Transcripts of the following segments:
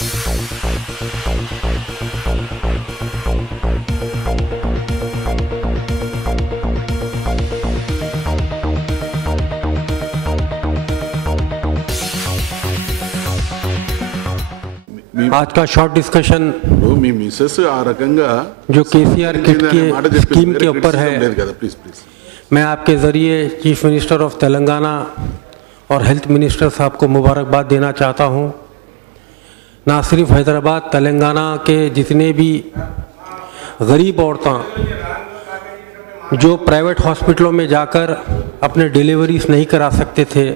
आज का short discussion మీ Mrs ఆ రకంగా जो केसीआर किट के स्कीम के ऊपर है, प्लीज प्लीज मैं आपके ज़रिए चीफ मिनिस्टर ऑफ तेलंगाना और हेल्थ मिनिस्टर साहब को मुबारकबाद देना चाहता हूं। ना सिर्फ हैदराबाद, तेलंगाना के जितने भी गरीब औरतें जो प्राइवेट हॉस्पिटलों में जाकर अपने डिलीवरीज नहीं करा सकते थे,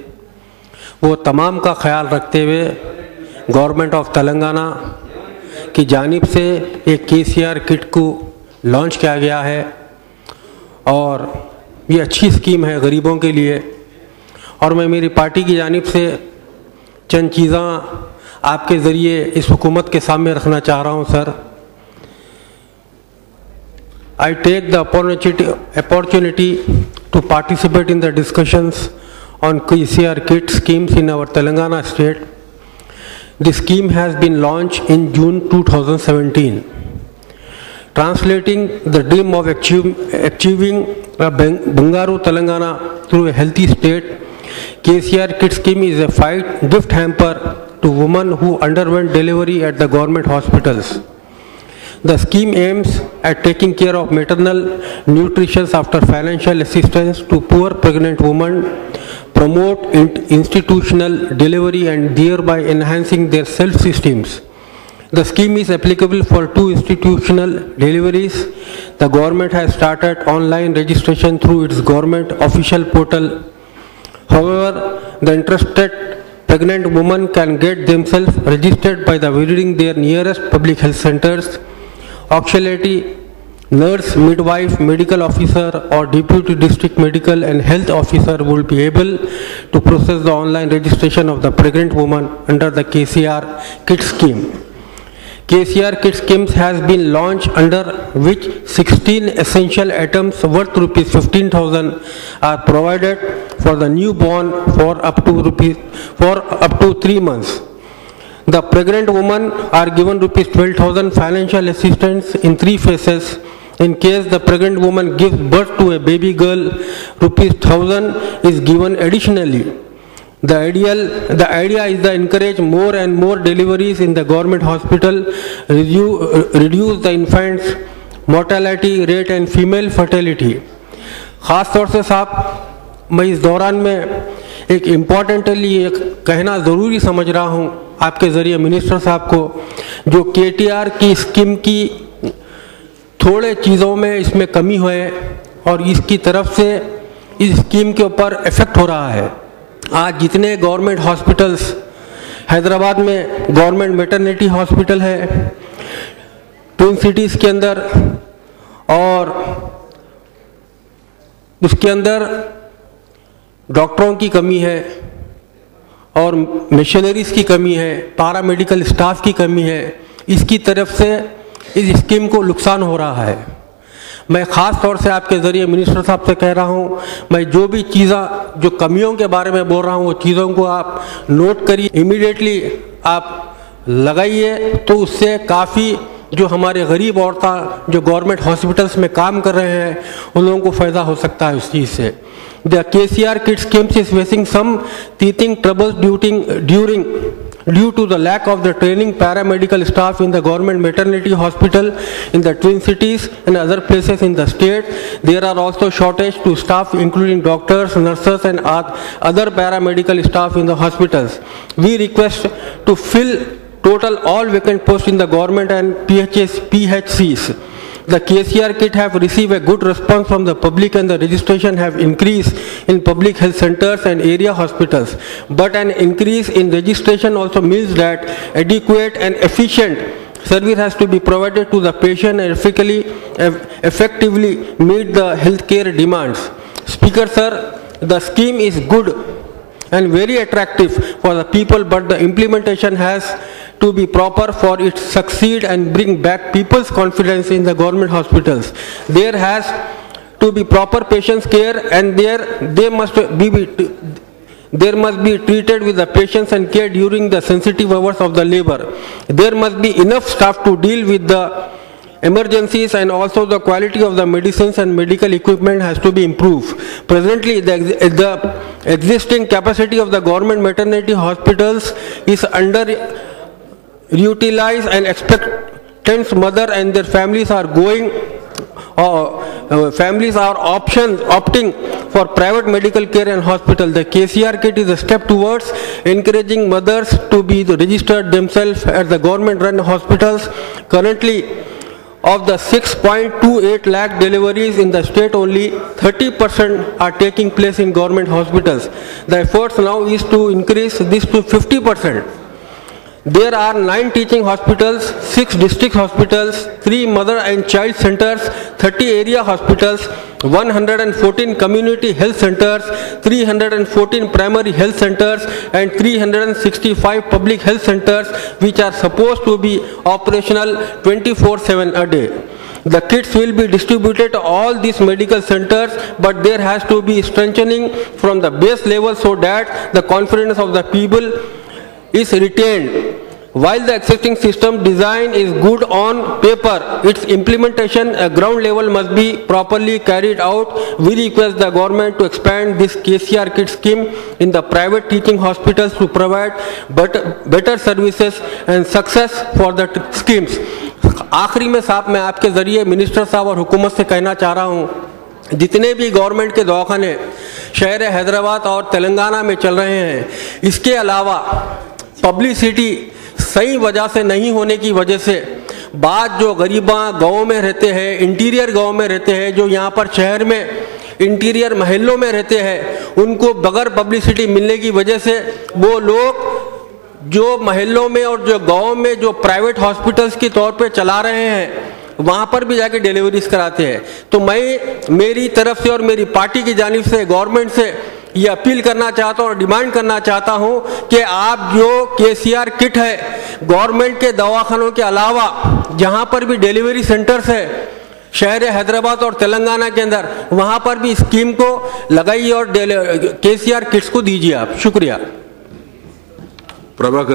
वो तमाम का ख्याल रखते हुए गवर्नमेंट ऑफ तेलंगाना की जानिब से एक केसीआर किट को लॉन्च किया गया है और ये अच्छी स्कीम है गरीबों के लिए। और मैं मेरी पार्टी की जानिब से चंद चीज़ें आपके ज़रिए इस हुकूमत के सामने रखना चाह रहा हूँ। Sir, I take the opportunity to participate in the discussions on KCR kit schemes in our Telangana state. The scheme has been launched in June 2017. Translating the dream of achieving a Bangaru Telangana through a healthy state, KCR kit scheme is a gift hamper to women who underwent delivery at the government hospitals. The scheme aims at taking care of maternal nutrition after financial assistance to poor pregnant women, promote institutional delivery and thereby enhancing their self-esteems. The scheme is applicable for 2 institutional deliveries. The government has started online registration through its government official portal. However, the interested pregnant women can get themselves registered by visiting their nearest public health centers. Auxiliary nurse, midwife, medical officer or deputy district medical and health officer will be able to process the online registration of the pregnant woman under the KCR kit scheme. KCR kit schemes has been launched, under which 16 essential items worth rupees 15,000 are provided for the newborn for up to 3 months. The pregnant women are given rupees 12,000 financial assistance in 3 phases. In case the pregnant woman gives birth to a baby girl, rupees 1,000 is given additionally. The idea is to encourage more and more deliveries in the government hospital, reduce the infants mortality rate and female fertility. ख़ास तौर से साहब, मैं इस दौरान में एक importantly एक कहना ज़रूरी समझ रहा हूँ आपके ज़रिए मिनिस्टर साहब को, जो KTR की स्कीम की थोड़े चीज़ों में इसमें कमी है और इसकी तरफ से इस स्कीम के ऊपर इफ़ेक्ट हो रहा है। आज जितने गवर्नमेंट हॉस्पिटल्स, हैदराबाद में गवर्नमेंट मैटरनिटी हॉस्पिटल है, ट्विन सिटीज़ के अंदर, और उसके अंदर डॉक्टरों की कमी है और मशीनरीज की कमी है, पैरामेडिकल स्टाफ की कमी है। इसकी तरफ से इस स्कीम को नुकसान हो रहा है। मैं ख़ास तौर से आपके ज़रिए मिनिस्टर साहब से कह रहा हूँ, मैं जो भी चीज़ें जो कमियों के बारे में बोल रहा हूँ वो चीज़ों को आप नोट करिए, इमीडिएटली आप लगाइए, तो उससे काफ़ी जो हमारे गरीब औरतें जो गवर्नमेंट हॉस्पिटल्स में काम कर रहे हैं उन लोगों को फ़ायदा हो सकता है उस चीज़ से। The KCR kit schemes is facing some teething troubles due to the lack of the training paramedical staff in the government maternity hospital in the Twin Cities and other places in the state. There are also shortage to staff including doctors, nurses and other paramedical staff in the hospitals. We request to fill total all vacant posts in the government and PHCs. The KCR kit have received a good response from the public and the registration have increased in public health centers and area hospitals. But an increase in registration also means that adequate and efficient service has to be provided to the patient and effectively meet the healthcare demands. Speaker sir, the scheme is good and very attractive for the people, but the implementation has to be proper for it to succeed and bring back people's confidence in the government hospitals. There has to be proper patient care and there There must be treated with the patience and care during the sensitive hours of the labor. There must be enough staff to deal with the emergencies, and also the quality of the medicines and medical equipment has to be improved. Presently, the existing capacity of the government maternity hospitals is underutilized, and expectant mother and their families are opting for private medical care and hospital. The KCR kit is a step towards encouraging mothers to be registered themselves at the government-run hospitals. Currently, of the 6.28 lakh deliveries in the state, only 30% are taking place in government hospitals. The efforts now is to increase this to 50%. There are 9 teaching hospitals, 6 district hospitals, 3 mother and child centers, 30 area hospitals, 114 community health centers, 314 primary health centers, and 365 public health centers, which are supposed to be operational 24/7 a day. The kits will be distributed to all these medical centers, but there has to be strengthening from the base level so that the confidence of the people is retained. While the existing system design is good on paper, its implementation at ground level must be properly carried out. We request the government to expand this KCR kit scheme in the private teaching hospitals to provide better services and success for the schemes. आखिरी में साहब मैं आपके जरिए minister साहब और हुकूमत से कहना चाह रहा हूँ, जितने भी गवर्नमेंट के दवाखाने शहर हैदराबाद और तेलंगाना में चल रहे हैं, इसके अलावा पब्लिसिटी सही वजह से नहीं होने की वजह से बाद जो गरीबा गाँव में रहते हैं, इंटीरियर गाँव में रहते हैं, जो यहाँ पर शहर में इंटीरियर महलों में रहते हैं, उनको बगैर पब्लिसिटी मिलने की वजह से वो लोग जो महलों में और जो गाँव में जो प्राइवेट हॉस्पिटल्स के तौर पे चला रहे हैं, वहाँ पर भी जाके डिलीवरीज कराते हैं। तो मैं मेरी तरफ से और मेरी पार्टी की जानिब से गवर्नमेंट से ये अपील करना चाहता हूँ और डिमांड करना चाहता हूँ कि आप जो KCR किट है, गवर्नमेंट के दवाखानों के अलावा जहाँ पर भी डिलीवरी सेंटर्स है शहर हैदराबाद और तेलंगाना के अंदर, वहाँ पर भी स्कीम को लगाइए और KCR किट्स को दीजिए आप। शुक्रिया। प्रभाकर।